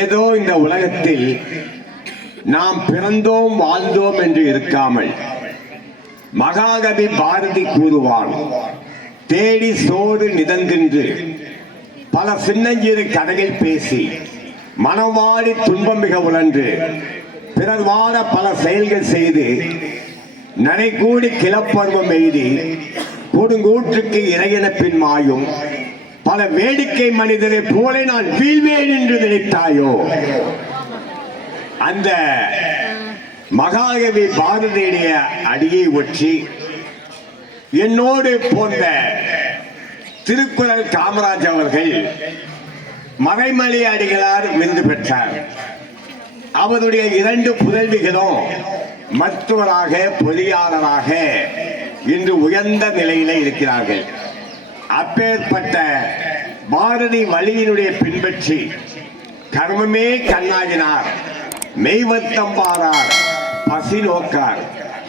ஏதோ இந்த உலகத்தில் நாம் பிறந்தோம் வாழ்ந்தோம் என்று இருக்காமல், மகாகவி பாரதி கூறுவான், தேடி சோறு நிதந்தின்று பல சின்னஞ்சிறு கதையில் பேசி மனவாடி துன்பம் மிக உழன்று பிறர் வாட பல செயல்கள் செய்து நனைகூடி கிளப்பருவம் எய்தி கொடுங்கூற்றுக்கு இறையென பின் மாயும் பல வேடிக்கை மனிதரை போல நான் வீழ்வேன் என்று நினைத்தாயோ? அந்த மகாகவி பாரதியுடைய அடியை ஒற்றி என்னோடு போன்ற திருக்குறள் காமராஜ் அவர்கள் மறைமலை அடிகளார் விருது பெற்றார். அவருடைய 2 புதல்விகளும் மருத்துவராக பொறியாளராக இன்று உயர்ந்த நிலையில இருக்கிறார்கள். அப்பேற்பட்ட பாரதி வழியினுடைய பின்பற்றி கர்மமே கண்ணாகினார், மெய்வத்தம் பாரார், பசி நோக்கார்,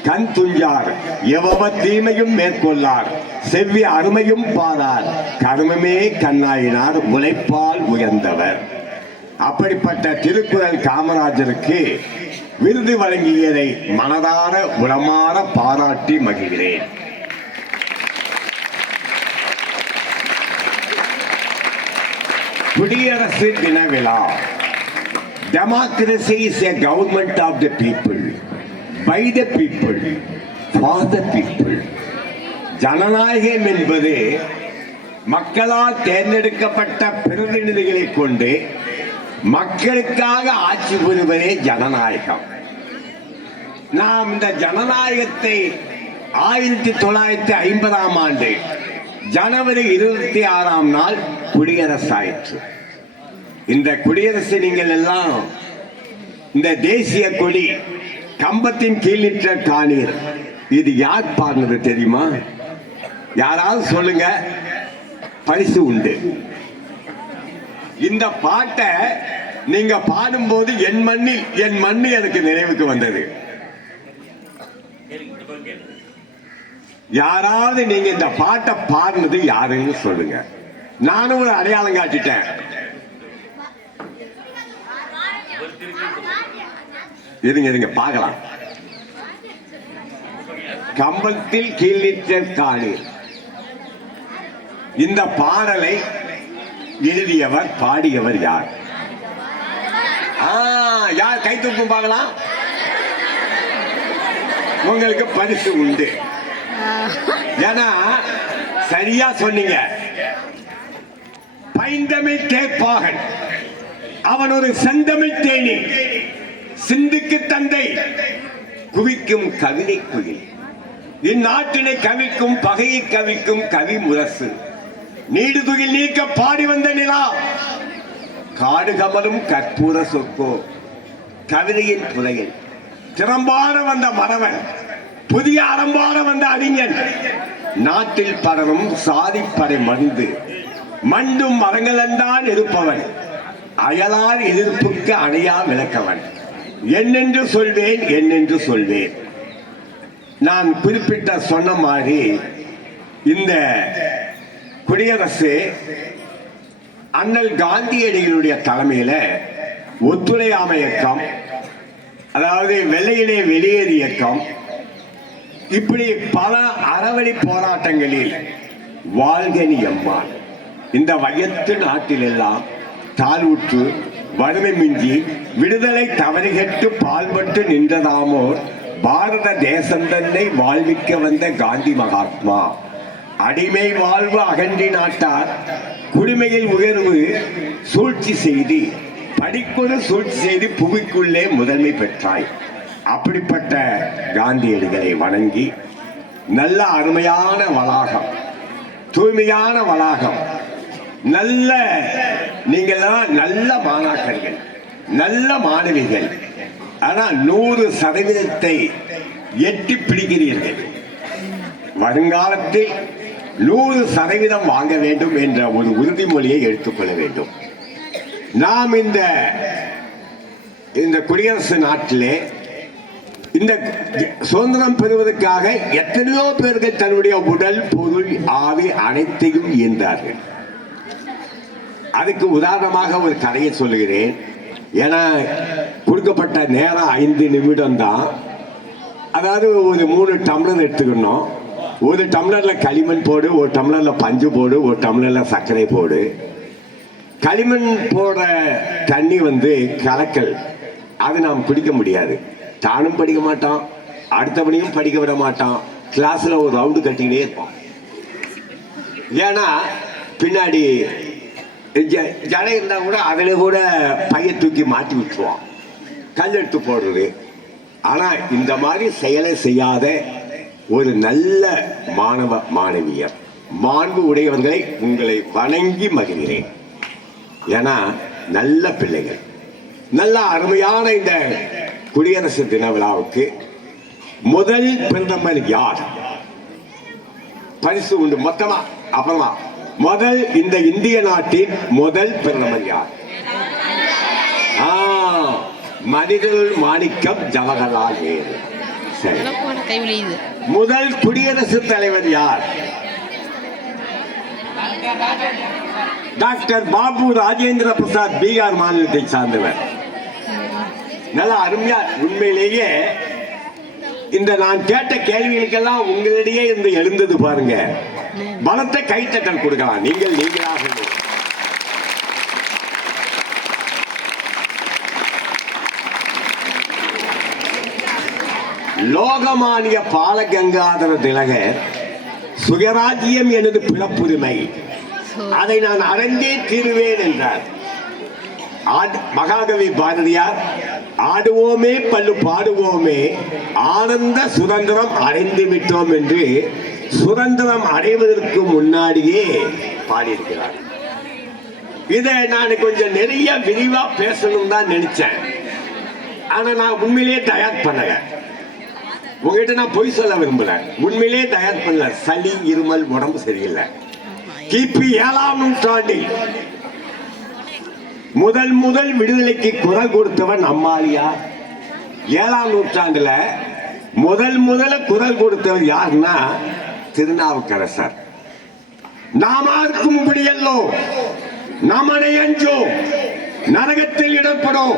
கண் துஞ்சார், எவ்வளவு தீமையும் மேற்கொள்ளார், செவ்வி அருமையும் பாரார், கர்மமே கண்ணாயினார், உழைப்பால் உயர்ந்தவர். அப்படிப்பட்ட திருக்குறள் காமராஜருக்கு விருது வழங்கியதை மனதார உளமாற பாராட்டி மகிழ்கிறேன். குடியரசு தின விழா. Democracy is a government of the people, by the people, for the people. ஜனநாயகம் என்பது மக்களால் தேர்ந்தெடுக்கப்பட்ட பிரதிநிதிகளை கொண்டு மக்களுக்காக ஆட்சி புரிவதே ஜனநாயகம். நாம் இந்த ஜனநாயகத்தை 1950ஆம் ஆண்டு ஜனவரி 26ஆம் நாள் குடியரசு ஆயிற்று. இந்த குடியரசு நீங்கள் எல்லாம் இந்த தேசிய கொடி கம்பத்தின் கீழிற்ற காணீர். இது யார் பாடினது தெரியுமா? யாராவது சொல்லுங்க, பரிசு உண்டு. இந்த பாட்டை நீங்க பாடும்போது என் மண்ணில் என் மண்ணு எனக்கு நினைவுக்கு வந்தது. யாராவது நீங்க இந்த பாட்டை பாடினது யாருன்னு சொல்லுங்க. நானும் ஒரு அடையாளம் காட்டிட்டேன். இருங்க பார்க்கலாம். கம்பத்தில் கீழிற்ற காணீர். இந்த பாடலை எழுதியவர் பாடியவர் யார்? யார் கை தூக்கும் பார்க்கலாம். உங்களுக்கு பரிசு உண்டு. ஏன்னா சரியா சொன்னீங்க. பைந்தமிழ் தேப்பாகன் அவன் ஒரு செந்தமிழ் தேனி, சிந்துக்கு தந்தை, குவிக்கும் கவிதை குயில், இந்நாட்டினை கவிக்கும் பகையை கவிக்கும் கவி முரசு, நீடுதுயில் நீக்க பாடி வந்த நிலா, காடு கமலும் கற்பூர சொற்கோ, கவிதையின் புதையல், திறம்பாட வந்த மறவன், புதிய அறம்பாட வந்த அறிஞன், நாட்டில் படரும் சாதிப்படை மருந்து, மண்டும் மரங்களென்றால் இருப்பவன், அயலார் எதிர்ப்புக்கு அணையா விளக்கவன், என்னென்று சொல்வேன் என்னென்று சொல்வேன். நான் குறிப்பிட்ட சொன்ன மாதிரி இந்த குடியரசு அண்ணல் காந்தியடிகளுடைய தலைமையில ஒத்துழையாமை இயக்கம், அதாவது வெள்ளையிலே வெளியேறு இயக்கம், இப்படி பல அறவழி போராட்டங்களில் வாழ்கனி எம்மான் இந்த வையத்து நாட்டில் எல்லாம் தாழ்வுற்று வறுமை மிஞ்சி விடுதலை தவறிகட்டு பால்பட்டு நின்றதாமோர் பாரத தேசம் தன்னை வாழ்விக்க வந்த காந்தி மகாத்மா. அடிமை வாழ்வு அகன்றி நாட்டார் குடிமையில் உயர்வு சூழ்ச்சி செய்து படிக்கொரு சூழ்ச்சி செய்து புவிக்குள்ளே முதன்மை பெற்றாய். அப்படிப்பட்ட காந்தியடிகளை வணங்கி நல்ல அருமையான வளாகம், தூய்மையான வளாகம், நல்ல நீங்கள்லாம் நல்ல மாணாக்கர்கள், நல்ல மாணவிகள், ஆனால் 100% எட்டி பிடிக்கிறீர்கள். வருங்காலத்தில் 100% வாங்க வேண்டும் என்ற ஒரு உறுதிமொழியை எடுத்துக்கொள்ள வேண்டும். நாம் இந்த குடியரசு நாட்டிலே இந்த சுதந்திரம் பெறுவதற்காக எத்தனையோ பேர்கள் தன்னுடைய உடல் பொருள் ஆவி அனைத்தையும் ஈந்தார்கள். அதுக்கு உதாரணமாக ஒரு கதையை சொல்லுகிறேன். ஏன்னா கொடுக்கப்பட்ட நேரம் 5 நிமிடம் தான். அதாவது ஒரு 3 டம்ளர் எடுத்துக்கணும். ஒரு டம்ளர்ல களிமண் போடு, ஒரு டம்ளர்ல பஞ்சு போடு, ஒரு டம்ளர்ல சர்க்கரை போடு. களிமண் போட தண்ணி கலக்கல், அது நாம் குடிக்க முடியாது. தானும் படிக்க மாட்டான், அடுத்தபடியும் படிக்க விட மாட்டான். கிளாஸ்ல ஒரு ரவுண்டு கட்டிக்கிட்டே இருப்பான். ஏன்னா பின்னாடி ஜடை இருந்தா கூட அதில் கூட பைய தூக்கி மாட்டி விட்டுருவான், கல் எடுத்து போடுறது. ஆனா இந்த மாதிரி செயலை செய்யாத ஒரு நல்ல மாணவ மாணவியர், மாண்பு உடையவர்களை உங்களை வணங்கி மகிழ்கிறேன். ஏன்னா நல்ல பிள்ளைகள். நல்ல அருமையான இந்த குடியரசு தின விழாவுக்கு முதல் பிரதமர் யார்? பரிசு உண்டு மொத்தமா. அப்புறமா முதல் இந்த இந்திய நாட்டின் முதல் பிரதமர் யார்? மனிதர்கள் மாணிக்கம் ஜவஹர்லால் நேரு. சரி. முதல் குடியரசுத் தலைவர் யார்? டாக்டர் பாபு ராஜேந்திர பிரசாத், பீகார் மாநிலத்தை சார்ந்தவர். நல்ல அருமையா. உண்மையிலேயே இந்த நான் கேட்ட கேள்விகளுக்கெல்லாம் உங்களிடையே இருந்து எழுந்தது பாருங்க. பலத்த கைத்தட்டல் கொடுக்கலாம். நீங்களாக லோகமானிய பாலகங்காதர திலகர் சுயராஜ்யம் எனது பிறப்புரிமை, அதை நான் அடைந்தே தீருவேன் என்றார். மகாகவி பாரதியார் ஆடுவோமே பல்லு பாடுவோமே ஆனந்த சுதந்திரம் அடைந்து விட்டோம் என்று சுதந்திரம் அடைவதற்கு முன்னாடியே பாடியிருக்கிறார். இதை நான் கொஞ்சம் நிறைய விரிவா பேசணும் தான் நினைச்சேன். ஆனா நான் உண்மையிலேயே தயார் பண்ணல. உங்ககிட்ட நான் பொய் சொல்ல விரும்பல. உண்மையிலேயே தயார் பண்ணல. சளி, இருமல், உடம்பு சரியில்லை. கிபி 7ஆம் நூற்றாண்டில் முதல் விடுதலைக்கு குரல் கொடுத்தவன் அம்மாளியார். 7ஆம் நூற்றாண்டுல முதல்ல குரல் கொடுத்தவர் யாருன்னா திருநாவுக்கரசர். நாமார்க்கும் முடியல்லோ நமனை அஞ்சோம், நரகத்தில் இடப்படும்,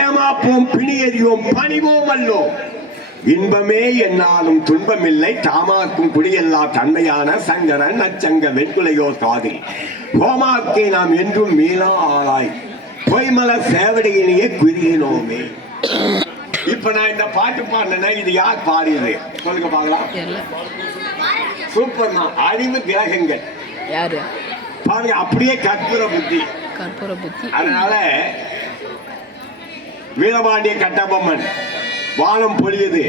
ஏமாப்போம், பிணியறியோம், பணிவோம் அல்லோ, இன்பமே என்னாலும் துன்பமில்லை, தாமார்க்கும் குடியல்லா தன்மையான சங்கரன் அச்சங்க வெண்குலையோர் காதில் ஹோமாக்கே நாம் என்றும் மீளா ஆளாய் பொய்மல சேவடியிலேயே குறியினோமே. இப்ப நான் இந்த பாட்டு பாடினேன்னா இது யார் பாடியது சொல்லுங்க பாக்கலாம். சூப்பர் தான். அறிவு கிரகங்கள் யாரு பாருங்க, அப்படியே கற்பூர புத்தி. அதனால வீரபாண்டிய கட்டபொம்மன் வானம் பொழியது